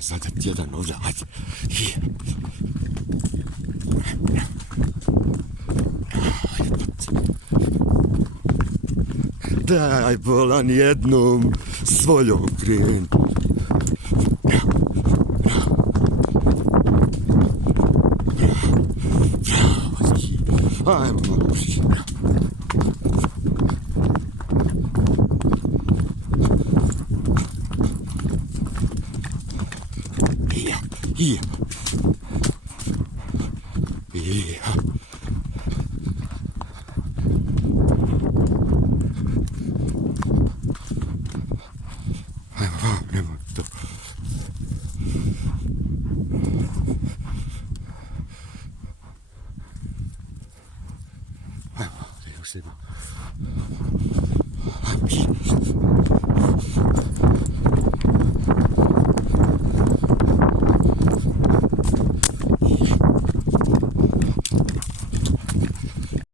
Zaten jeden olacak hadi. İyi. Daj volan jednom svojom kren. Ajmo malo uši. Ija. Ajmo vam, nemoj to. Ajmo, da još jedno. Ajmo,